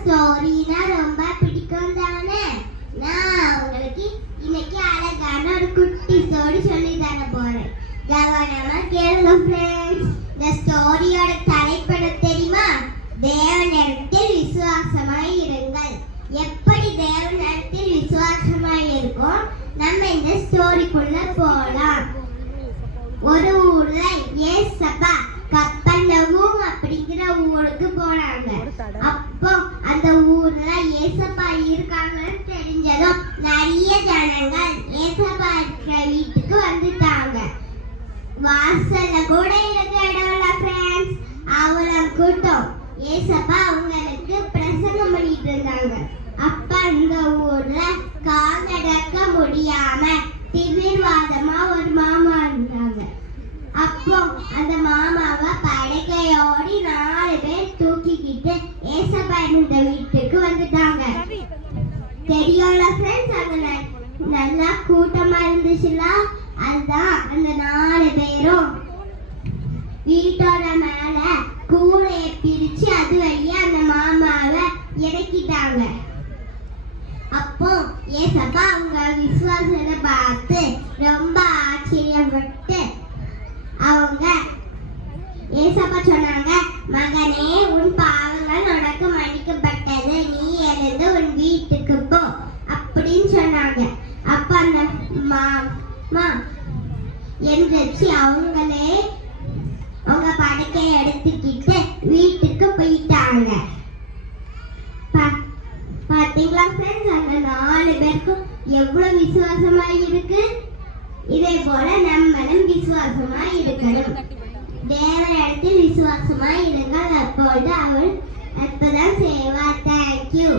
ஸ்டோரினா ரொம்ப பிடிக்கும் தானே? நான் உங்களுக்கு இன்னைக்கு அழகான ஒரு குட்டி ஸ்டோரி சொல்லி தர போறேன். கவனமா கேளுங்க ஃப்ரெண்ட்ஸ். இந்த ஸ்டோரியோட தலைப்பு தெரியுமா? தேவனிடத்தில் விசுவாசமாய் இருங்கள். எப்படி தேவனிடத்தில் விசுவாசமாய் இருக்கும்? நம்ம இந்த ஸ்டோரிக்குள்ள போலாம். ஒரு ஊர்ல ஏசப்பா கப்பர்நகூம் அப்படிங்கிற ஊருக்கு போனாங்க. அப்போ அந்த ஊர்ல ஏசப்பா இருக்காங்கன்னு தெரிஞ்சதும் நிறைய ஜனங்கள் ஏசப்பா இருக்கிற வீட்டுக்கு வந்துட்டாங்க. வாசல்ல கூட இருக்க இடம்ல ஃப்ரெண்ட்ஸ், அவ்வளவு கூட்டம். ஏசப்பா அவங்களுக்கு பிரசங்கம் பண்ணிட்டு இருந்தாங்க. அப்ப அந்த ஊர்ல கால் நடக்க முடியாம திமிர்வாதமா ஒரு மாமா இருந்தாங்க. அப்போ அந்த மாமாவை படுக்கையோடி 4 பேர் தூக்கிக்கிட்டு ஏசப்பா இருந்த வீட்டுக்கு வந்துட்டாங்க. தெரியும்ல ஃப்ரெண்ட்ஸ், அங்க நல்லா கூட்டமா இருந்துச்சுல. அதுதான் அந்த 4 பேரும் வீட்டோட மேல கூடையை பிரிச்சு அது வழியா அந்த மாமாவை இறக்கிட்டாங்க. அப்போ ஏசப்பா அவங்க விசுவாசத்தை பார்த்து ரொம்ப ஆச்சரியப்பட்டு அவங்க ஏசப்பா சொன்னாங்க, மகனே, உன் பாவங்கள் உனக்கு மன்னிக்கப்பட்டது, நீ எழுந்து உன் வீட்டுக்கு போ அப்படின்னு சொன்னாங்க. அப்ப அந்த மாமா எந்திரிச்சு அவங்களே அவங்க படுக்கையை எடுத்துக்கிட்டு வீட்டுக்கு போயிட்டாங்க. பாத்தீங்களா ஃப்ரெண்ட்ஸ், அந்த 4 பேருக்கும் எவ்வளவு விசுவாசமா இருக்கு. இதே போல நம்மளும் விசுவாசமா இருக்கணும். தேவனிடத்தில் விசுவாசமா இருங்கள், அப்போது அவள் அப்பதான் செய்வார். தேங்க்யூ.